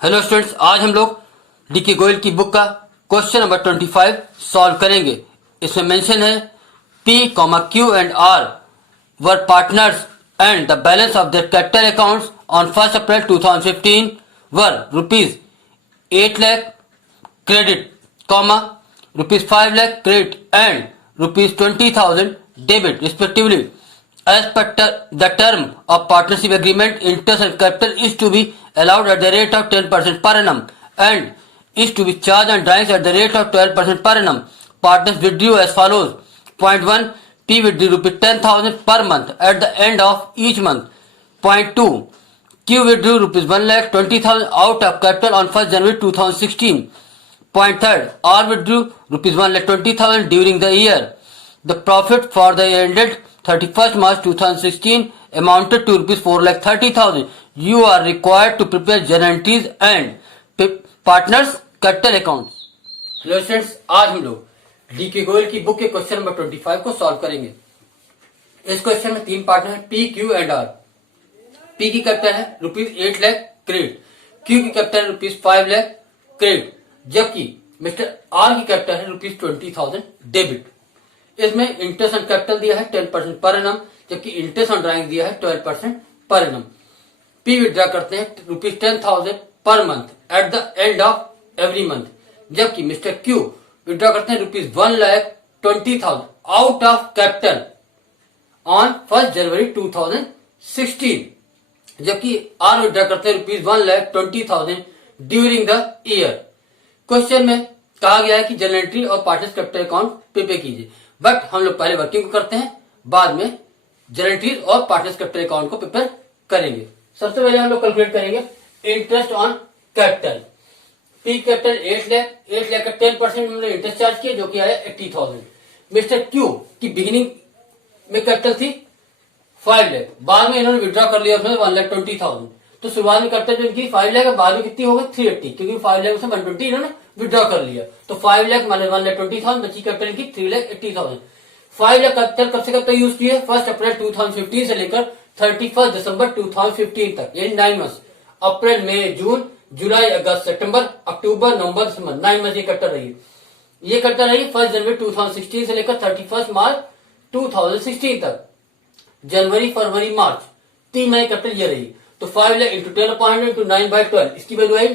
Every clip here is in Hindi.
हेलो स्टूडेंट्स, आज हम लोग डीके गोयल की बुक का क्वेश्चन नंबर 25 सॉल्व करेंगे। इसमें मेंशन है P comma Q and R were partners and the balance of their capital accounts on 1 April 2015 were rupees 8 lakh credit comma rupees 5 lakh credit and rupees 20,000 debit respectively. As per the term of partnership agreement, interest and capital is to be allowed at the rate of 10% per annum and is to be charged on drawings at the rate of 12% per annum. Partners withdrew as follows. Point 1. P withdrew rupees 10,000 per month at the end of each month. Point 2. Q withdrew rupees 1,20,000 out of capital on 1st January 2016. Point 3. R withdrew rupees 1,20,000 during the year. The profit for the year ended 31st March 2016 amounted to rupees 4,30,000. You are required to prepare journal entries and partners capital accounts. Hello students, आज हम लोग डीके गोयल की बुक के क्वेश्चन नंबर 25 को सॉल्व करेंगे। इस क्वेश्चन में तीन पार्टनर है P Q and R. P की कैपिटल है रुपीज 8 लाख क्रेडिट, क्यू की कैपिटल है रुपीज 5 लाख क्रेडिट, जबकि मिस्टर आर की कैपिटल है रुपीज 20,000 डेबिट। इसमें इंटरेस्ट ऑन कैपिटल दिया है 10% पर एनम, जबकि इंटरेस्ट ऑन ड्राइंग दिया है 12% पर एनम। पी विड्रॉ करते हैं rupees 10,000 per month at the end of every month, जबकि मिस्टर क्यू विड्रॉ करते हैं rupees 1,20,000 out of capital on 1 जनवरी 2016, जबकि आर विड्रॉ करते हैं rupees 1,20,000 during the year. Question में कहा गया है कि जनरल एंट्री और पार्टनर्स कैपिटल अकाउंट प्रिपेयर कीजिए, बट हम लोग पहले वर्किंग को करते हैं, बाद में जनरल एंट्री और पार्टनर्स कैपिटल अकाउंट को प्रिपेयर करेंगे। सबसे पहले हम लोग कैलकुलेट करेंगे interest on capital. P capital 8 lakh का 10% हमने इंटरेस्ट चार्ज किया, जो कि आया 80,000। मिस्टर क्यू की बिगिनिंग में कैपिटल थी 5 लाख, बाद में इन्होंने विड्रॉ कर लिया उसमें 1,20,000, तो शुरुआत में कैपिटल जो इनकी 5 लाख है, बाद में कितनी हो गई 380, क्योंकि 5 लाख से 120 इन्होंने विड्रॉ कर लिया, तो 5 लाख माइनस 1,20,000 बची कैपिटल की 3,80,000। 5 लाख कैपिटल कब से कब तक यूज की है? 1 अप्रैल 2015 से लेकर 31 दिसंबर 2015 तक, यानी 9 मंथ। अप्रैल मई जून जुलाई अगस्त सितंबर अक्टूबर नवंबर दिसंबर, 9 मंथ ये कैपिटल रही। ये कैपिटल रही 1 जनवरी 2016 से लेकर 31 मार्च 2016 तक, जनवरी फरवरी मार्च 3 महीने कैपिटल ये रही। तो 5 लाख इंटू 10/100 इंटू 9/12, इसकी वैल्यू आई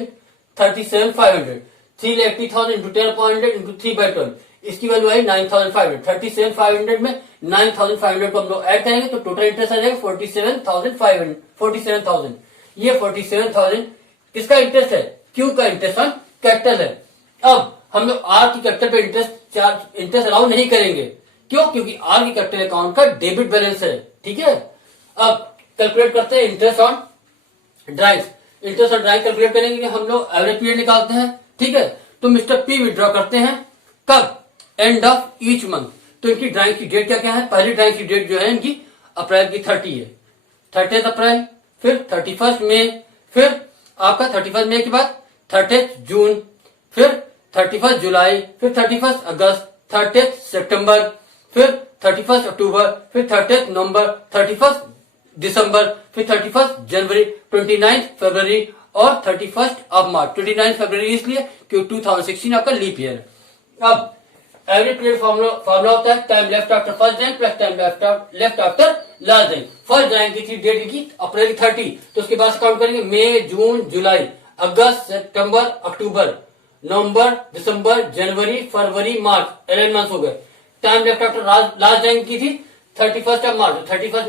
37,500। 3,80,000 इंटू 10/100 इंटू 3/12, इसकी वैल्यू आई 9,500। 37,500 में 9,500 को हम लोग ऐड करेंगे तो टोटल इंटरेस्ट आ जाएगा 47,500 47,000। ये 47,000 इसका इंटरेस्ट है, क्यू का इंटरेस्ट ऑन कैपिटल है। अब हम लोग आर की कैपिटल पे इंटरेस्ट अलाउ नहीं करेंगे, क्यों? क्योंकि आर की कैपिटल अकाउंट का डेबिट बैलेंस है, ठीक है। अब कैलकुलेट करते हैं interest on drives. Interest on drive calculate करेंगे कि हम लोग एवरेज पीरियड निकालते हैं, ठीक है। तो मिस्टर पी विड्रॉ करते हैं कब? End of each month. तो इनकी ड्राइंग की डेट क्या क्या है? पहली ड्राइंग की डेट जो है इनकी अप्रैल की 30 है, 30 अप्रैल, फिर 31 मई, फिर आपका 31 मई के बाद 30 जून, फिर 31 जुलाई, फिर 31 अगस्त, 30 सितंबर, फिर 31 अक्टूबर, फिर 30 नवंबर, 31 दिसंबर, फिर 31 जनवरी, 29 फरवरी और 31 ऑफ मार्च। 29 फरवरी इसलिए क्योंकि 2016 आपका लीप ईयर है। अब एवरेज पीरियड फॉर्मूला होता है time left after first drawing plus time left after last drawing. First drawing की थी डेट की अप्रैल की 30, तो उसके बाद काउंट करेंगे मई जून जुलाई अगस्त सितंबर अक्टूबर नवंबर दिसंबर जनवरी फरवरी मार्च, 11 मंथ हो गए। Time left after last drawing की थी 31 ऑफ मार्च, 31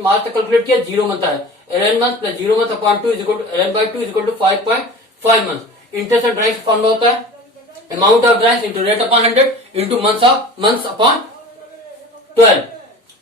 मार्च तक कैलकुलेट किया, 0 मंथ आया। 11 month plus 0 month upon 2 is equal to 11/2 is equal to 5.5 month. Interest on drawings formula होता है amount of drawings into rate upon 100 into months upon 12।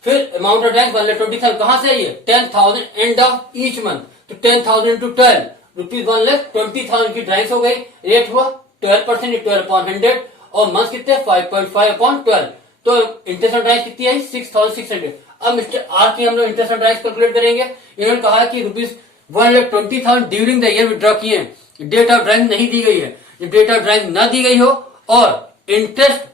फिर अमाउंट ऑफ ड्राइव्स 1,20,000 कहां से आई है? 10,000 एंड ऑफ ईच मंथ, तो 10,000 इंटू 12 रुपीज 1,20,000 की ड्राइव्स हो गई। रेट हुआ 12%, 12/100 और मंथ कितने 5.5/12, तो इंटरेस्ट ऑन ड्राइव्स कितनी आई 6,600। अब मिस्टर आर की हम लोग इंटरेस्ट ऑन ड्राइव्स कैलकुलेट करेंगे। इन्होंने कहा कि rupees 1,20,000 during the year withdraw किए, डेट ऑफ ड्राइंग नहीं दी गई है। जब डेट ऑफ ड्राइंग ना दी गई हो और इंटरेस्ट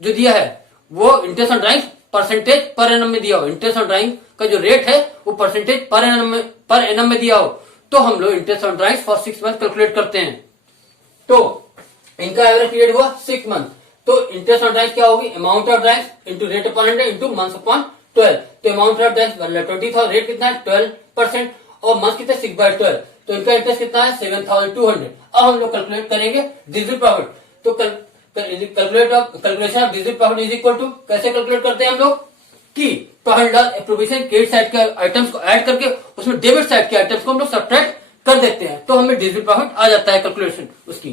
जो दिया है वो interest on drawing percentage per annum में दिया हो, इंटरेस्ट ऑन ड्राइंग का जो रेट है वो परसेंटेज पर एनम में दिया हो, तो हम लोग interest on drawings for 6 month calculate करते हैं। तो इनका एवरेज पीरियड हुआ 6 मंथ, तो इंटरेस्ट ऑन ड्राइंग्स क्या होगी, amount of drawings into rate upon 100 into month upon 12। तो अमाउंट ऑफ ड्राइंग्स 20,000, रेट कितना है 12% और मंथ कितना 6/12, तो इनका इंटरेस्ट कितना है 7,200। अब हम लोग कैलकुलेट करेंगे डिजिटल प्रॉफिट। तो calculation of divisible profit is equal to, कैसे कैलकुलेट करते हैं हम लोग कि profit loss appropriation credit side के आइटम्स को ऐड करके उसमें डेबिट साइड के आइटम्स को हम लोग सब्ट्रैक्ट कर देते हैं, तो हमें डिजिटल प्रॉफिट आ जाता है कैलकुलेशन उसकी।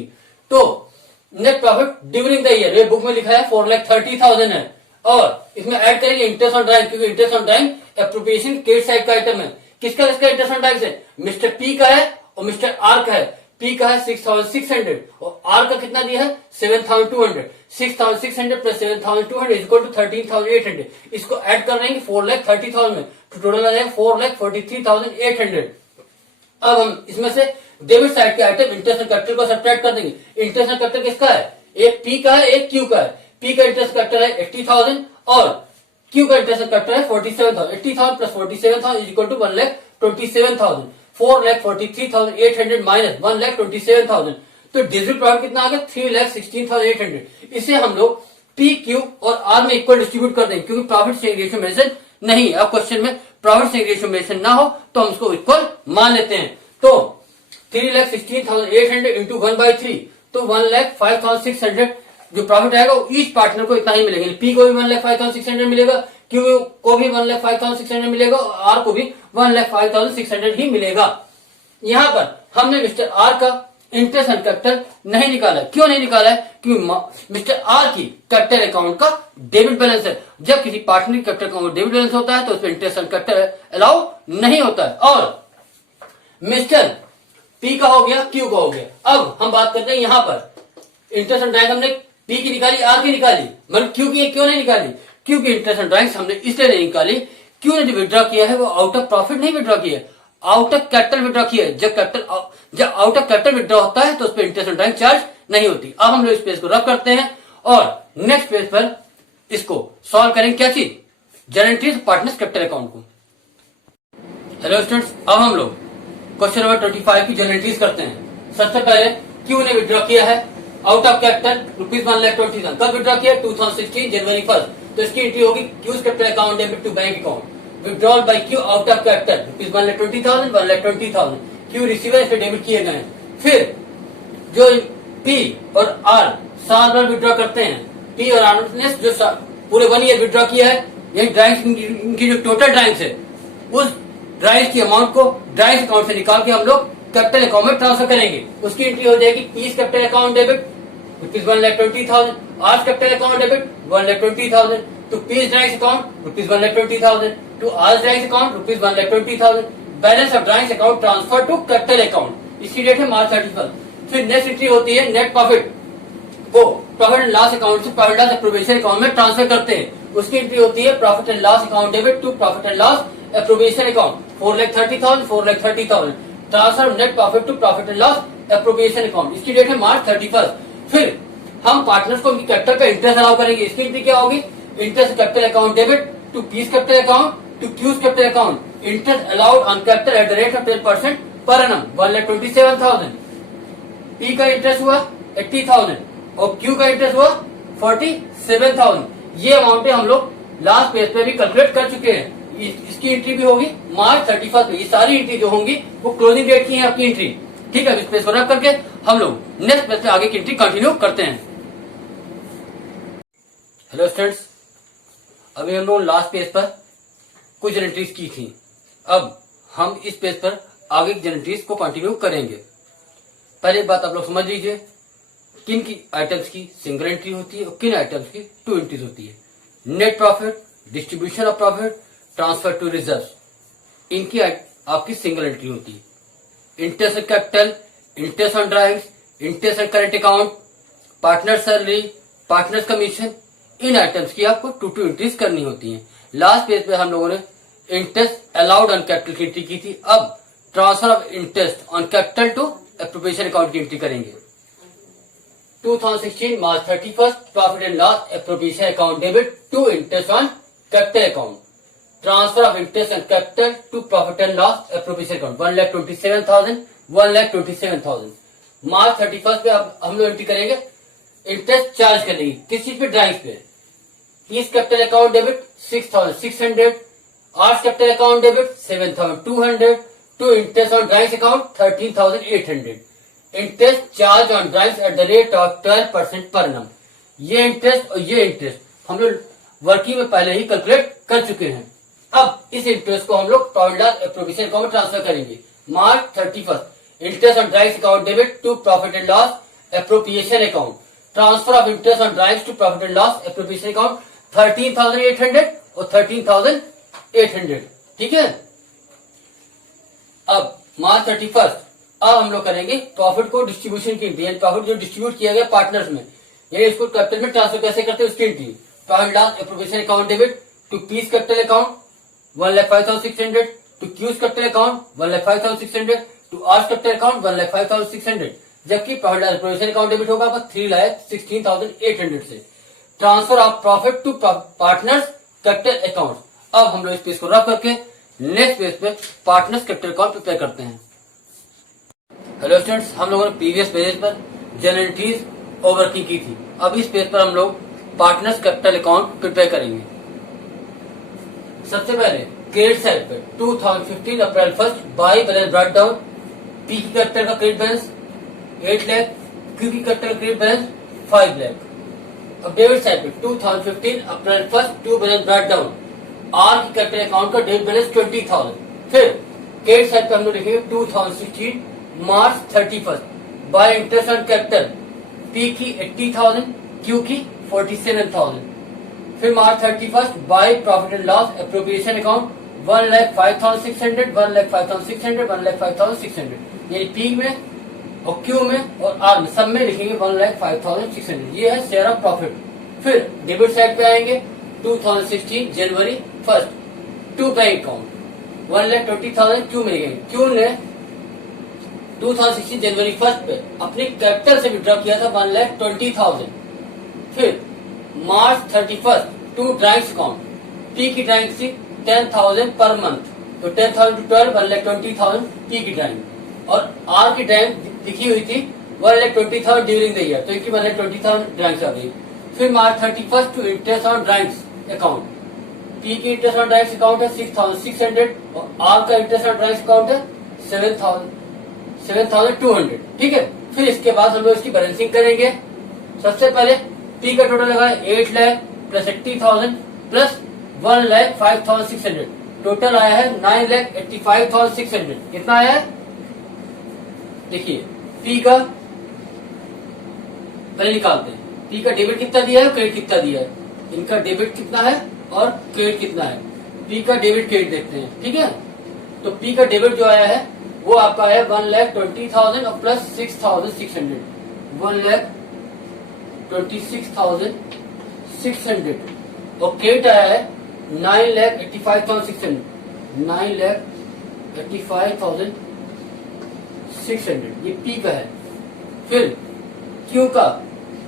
तो net profit during the year, ये बुक में लिखा है 4,30,000 है, और इसमें ऐड करेंगे इंटरेस्ट ऑन ड्राइंग, क्योंकि interest on drawing appropriation credit side का आइटम है। किसका किसका इंटरेस्ट ऑन ड्राइंग है, मिस्टर पी का है और मिस्टर आर का है। पी का है 6,600 और आर का कितना दिया है 7,200। 6,600 प्लस 7,200 इज इक्वल टू 13,800। इसको ऐड कर रहे हैं 4,30,000 में, तो टोटल आ जाएगा 4,43,800। अब हम इसमें से डेबिट साइड के आइटम इंटरेस्ट एंड कैपिटल को सब्ट्रैक्ट कर देंगे। इंटरेस्ट एंड कैपिटल किसका है, एक पी का है एक क्यू का है। पी का इंटरेस्ट कैपिटल है 80,000 और क्यू का इंटरेस्ट कैपिटल है 47,000। 80,000 plus 47,000 is equal to 1,27,000। 4,43,800 minus 1,27,000, तो डिजिटल प्रॉफिट कितना आ गया 3,16,800। इसे हम लोग पी क्यू और आर में इक्वल डिस्ट्रीब्यूट कर देंगे, क्योंकि प्रॉफिट शेयरिंग रेशियो मेंशन नहीं है। अब क्वेश्चन में प्रॉफिट शेयरिंग रेशियो मेंशन ना हो तो हम उसको इक्वल मान लेते हैं। तो 3,16,800 इंटू 1/3, तो 1,05,600 जो प्रॉफिट आएगा वो ईच पार्टनर को इतना ही मिलेगा। पी को भी 1,05,600 मिलेगा, क्यू को भी 1,05,600 मिलेगा और आर को भी 1,05,600 ही मिलेगा। यहां पर हमने मिस्टर आर का इंटरेस्ट एंड कैपिटल नहीं निकाला। क्यों नहीं निकाला है, क्योंकि मिस्टर आर की कैपिटल अकाउंट का डेबिट बैलेंस है। जब किसी पार्टनर की कैपिटल अकाउंट डेबिट बैलेंस होता है तो उसमें इंटरेस्ट एंड कैपिटल अलाउ नहीं होता है। और मिस्टर पी का हो गया, क्यू का हो गया। अब हम बात करते हैं यहां पर इंटरेस्ट एंड ड्राइंग हमने पी की निकाली, आर की निकाली, मतलब क्यू की क्यों नहीं निकाली, क्योंकि इंटरेस्ट एंड ड्राइंग्स हमने इसलिए नहीं निकाली, क्यू ने जो विड्रॉ किया है वो आउट ऑफ प्रॉफिट नहीं विड्रॉ किया, आउट ऑफ कैपिटल विड्रॉ किया है। जब आउट ऑफ कैपिटल विड्रॉ होता है तो उस पर इंटरेस्ट एंड ड्राइंग चार्ज नहीं होती। अब हम लोग इस पेज को रब करते हैं और नेक्स्ट पेज पर इसको सॉल्व करेंगे। क्या चीज, जनरल पार्टनर्स कैपिटल अकाउंट को। हेलो स्टूडेंट्स, अब हम लोग क्वेश्चन नंबर 25 की जनरल एंट्रीज करते हैं। सबसे पहले क्यू ने विड्रॉ किया है आउट ऑफ कैपिटल ₹1,20,000। कब विड्रॉ किया, 2016 जनवरी 1। तो इसकी एंट्री होगी Q's capital account debit to bank account. Withdrawal by Q out of capital ₹1,20,000, 1,20,000 Q receiver इसे डेबिट किए गए। फिर जो पी और आर साल भर विड्रॉ करते हैं, पी और आर ने जो पूरे 1 ईयर विड्रॉ किया है, यही ड्राइंग्स इनकी जो टोटल ड्राइंग्स है उस ड्राइंग्स की अमाउंट को ड्राइंग्स अकाउंट से निकाल के हम लोग कैपिटल अकाउंट में ट्रांसफर करेंगे। उसकी एंट्री हो जाएगी P's capital account debit ₹1,20,000, R's capital account debit ₹1,20,000, to P's drawings account ₹1,20,000, to R's drawings account ₹1,20,000। Balance of drawings account transfer to capital account. इसकी डेट है मार्च 31। फिर नेक्स्ट एंट्री होती है नेट प्रॉफिट को प्रॉफिट एंड लॉस अकाउंट से प्रॉफिट लॉस एप्रोप्रिएशन अकाउंट में ट्रांसफर करते हैं। उसकी एंट्री होती है profit and loss account debit to profit and loss appropriation account 4,30,000, 4,30,000 transfer net profit to profit and loss appropriation account. इसकी डेट है मार्च 31। फिर हम पार्टनर्स को उनकी कैपिटल पे इंटरेस्ट अलाउ करेंगे। इसकी एंट्री क्या होगी, interest capital account debit to P's capital account to Q's capital account, interest allowed on capital at the rate of 10% per annum 1,27,000। P का इंटरेस्ट हुआ 80,000 और क्यू का इंटरेस्ट हुआ 47,000। ये अमाउंट हम लोग लास्ट पेज पे भी कैलकुलेट कर चुके हैं। इसकी एंट्री भी होगी मार्च 31 में। ये सारी एंट्री जो होंगी वो क्लोजिंग डेट की है आपकी एंट्री। ठीक है, इस पेज को रख करके हम लोग नेक्स्ट पेज पे आगे की एंट्री कंटिन्यू करते हैं। हेलो स्टूडेंट्स, अभी हम लोग लास्ट पेज पर कुछ एंट्रीज की थी। अब हम इस पेज पर आगे की एंट्रीज को कंटिन्यू करेंगे। पहले बात आप लोग समझ लीजिए, किन की आइटम्स की सिंगल एंट्री होती है और किन आइटम्स की 2 एंट्रीज होती है। Net profit, distribution of profit, transfer to reserve, इनकी आपकी सिंगल एंट्री होती है। Interest capital, interest on drawings, interest on current account, partner salary, partner commission, इन आइटम्स की आपको 2 एंट्रीज करनी होती हैं। लास्ट पेज पे हम लोगों ने इंटरेस्ट अलाउड ऑन कैपिटल की एंट्री की थी। अब transfer of interest on capital to appropriation account की एंट्री करेंगे। 2016 March 31 profit and loss appropriation account debit to interest on capital account, transfer of interest and capital to profit and loss appropriation account 1,27,000 1,27,000। March 31 पे अब हम लोग एंट्री करेंगे इंटरेस्ट चार्ज करने की किस चीज पे, ड्राइंग्स पे। P's capital account debit 6,600, R's capital account debit 7,200 to interest on drawings account 13,800। Interest charge on drawings at the rate of 12% per annum। ये इंटरेस्ट और ये इंटरेस्ट हम लोग वर्किंग में पहले ही कैलकुलेट कर चुके हैं। अब इस इंटरेस्ट को हम लोग प्रॉफिट लॉस एप्रोप्रिएशन अकाउंट में ट्रांसफर करेंगे। March 31 interest on drawings account debit to profit and loss appropriation account, transfer of interest on drawings to profit and loss appropriation account 13,800 और 13,800। ठीक है। अब मार्च 31 अब हम लोग करेंगे प्रॉफिट को डिस्ट्रीब्यूशन की एंट्री, प्रॉफिट जो डिस्ट्रीब्यूट किया गया पार्टनर्स में, यानी इसको कैपिटल में ट्रांसफर कैसे करते हैं उसकी entry. Profit loss appropriation account debit to P's capital account 1,05,600 to Q's capital account 1,05,600 to R's capital account 1,05,600, जबकि profit loss appropriation account debit होगा आपका 3,16,800 से। Transfer of profit to partners capital account. अब हम लोग इस पेज को रख करके नेक्स्ट पेज पे पार्टनर्स कैपिटल अकाउंट प्रिपेयर करते हैं। हेलो स्टूडेंट्स, हम लोगों ने प्रीवियस पेज पर जनरल एंट्रीज और वर्किंग की थी। अब इस पेज पर हम लोग पार्टनर्स कैपिटल अकाउंट प्रिपेयर करेंगे। सबसे पहले क्रेडिट साइड पे 2015 April 1 by balance brought down. P की कैपिटल का क्रेडिट बैलेंस 8 लाख, क्यू की कैपिटल का क्रेडिट बैलेंस 5 लाख। अब डेबिट साइड पे 2015 April 1 to balance brought down. R की कैपिटल अकाउंट का डेबिट बैलेंस 20,000। फिर क्रेडिट साइड पे हम लोग लिखेंगे 2016 March 31 by interest on capital. P की 80,000, क्यू की 47,000। फिर March 31 by profit and loss appropriation account 1,05,600 1,05,600 1,05,600, यानी पी में और क्यू में और आर में सब में लिखेंगे 1,05,600। ये है शेयर ऑफ प्रॉफिट। फिर डेबिट साइड पे आएंगे 2016 जनवरी 1 टू बैंक अकाउंट 1,20,000 क्यू में लिखेंगे। क्यू ने 2016 जनवरी 1 पे अपनी कैपिटल से विड्रॉ किया था 1,20,000। फिर March 31 to drawings account. P की ड्राइंग थी 10,000 पर मंथ, तो 10,000 टू 12 1,20,000 पी की ड्राइंग। और आर की ड्राइंग लिखी हुई थी 1,20,000 ड्यूरिंग द ईयर, तो इनकी 1,20,000 ड्राइंग्स आ गई। फिर March 31 to interest on drawings account. P की इंटरेस्ट ऑन ड्राइंग्स अकाउंट है 6,600 और आर का इंटरेस्ट ऑन ड्राइंग्स अकाउंट है 7,200। ठीक है। फिर इसके बाद हम लोग इसकी बैलेंसिंग करेंगे। सबसे पहले पी का टोटल लगा 8 लाख प्लस 80,000 प्लस 1,05,600, टोटल आया है 9,85,600। कितना आया है देखिए। पी का पहले निकालते हैं। पी का डेबिट कितना दिया है, क्रेडिट कितना दिया है। इनका डेबिट कितना है और क्रेडिट कितना है। पी का डेबिट क्रेडिट देखते हैं। ठीक है। तो पी का डेबिट जो आया है वो आपका है 1,20,000 और प्लस 6,600, 1,26,600। और क्रेडिट आया है 9,85,600, 9,85,600, ये पी का है। फिर क्यू का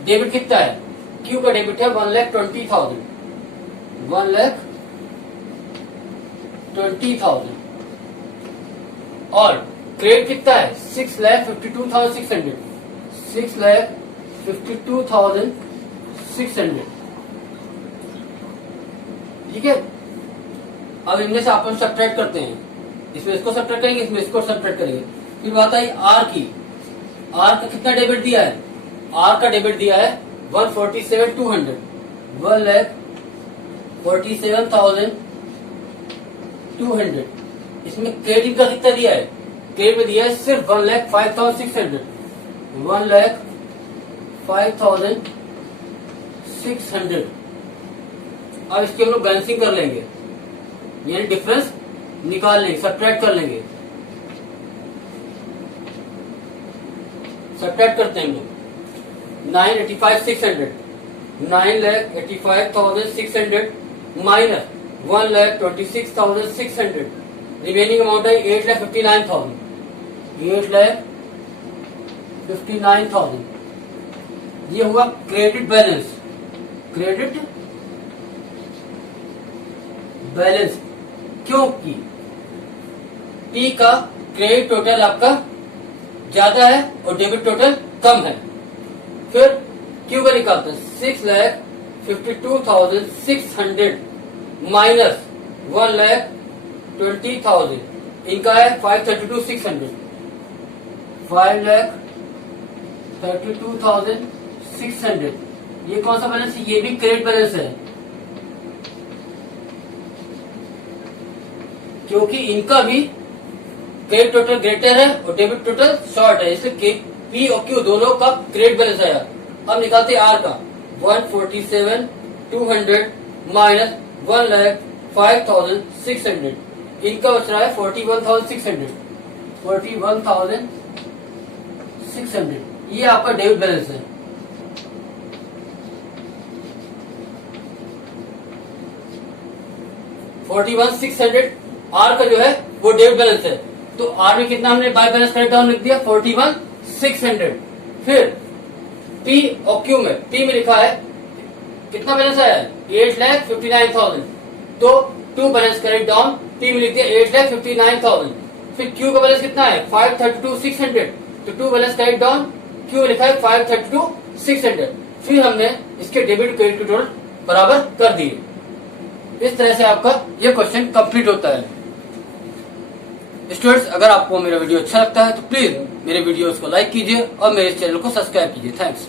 डेबिट कितना है। क्यू का डेबिट है 1,20,000, 1,20,000। और क्रेडिट कितना है 6,52,600, 6,52,600। ठीक है। अब इनमें से अपन सब्ट्रैक्ट करते हैं। इसमें इसको सब्ट्रैक्ट करेंगे, इसमें इसको सब्ट्रैक्ट करेंगे। फिर बात आई आर की। आर का कितना डेबिट दिया है। आर का डेबिट दिया है 1,47,200, 1,47,200। इसमें क्रेडिट का कितना दिया है। क्रेडिट में दिया है सिर्फ 1,05,600, 1,05,600। अब इसकी हम लोग बैलेंसिंग कर लेंगे, यानी डिफरेंस निकाल लेंगे, सब्ट्रैक्ट कर लेंगे। सब्ट्रैक्ट करते हैं हम लोग 9,85,600, 9,85,600 माइनस 1,26,600, रिमेनिंग अमाउंट है 8,59,000, 8,59,000। ये हुआ क्रेडिट बैलेंस। क्रेडिट बैलेंस क्योंकि P का क्रेडिट टोटल आपका ज्यादा है और डेबिट टोटल कम है। फिर Q का निकालते हैं 6,52,600 माइनस 1,20,000, इनका है 5,32,600, 5,32,600। ये कौन सा बैलेंस है? ये भी क्रेडिट बैलेंस है, क्योंकि इनका भी क्रेडिट टोटल ग्रेटर है और डेबिट टोटल शॉर्ट है, इसलिए पी और क्यू दोनों का क्रेडिट बैलेंस आया। अब निकालते हैं आर का 147,200 माइनस 1,05,600, इनका बच रहा है 41,600, 41,600। ये आपका डेबिट बैलेंस है। आर का जो है वो डेबिट बैलेंस है, तो आर में कितना हमने बाय बैलेंस क्रेडिट डाउन लिख दिया 41,600। फिर पी और क्यू में, पी में लिखा है कितना बैलेंस आया है 8,59,000, तो 2 बैलेंस क्रेडिट डाउन, पी में लिख दिया 8,59,000। फिर क्यू का बैलेंस कितना है 5,32,600, तो 2 बैलेंस क्रेडिट डाउन, क्यू लिखा है 5,32,600। फिर हमने इसके डेबिट क्रेडिट टोटल बराबर कर दिए। इस तरह से आपका ये क्वेश्चन कंप्लीट होता है। स्टूडेंट्स, अगर आपको मेरा वीडियो अच्छा लगता है तो प्लीज मेरे वीडियोस को लाइक कीजिए और मेरे चैनल को सब्सक्राइब कीजिए। थैंक्स।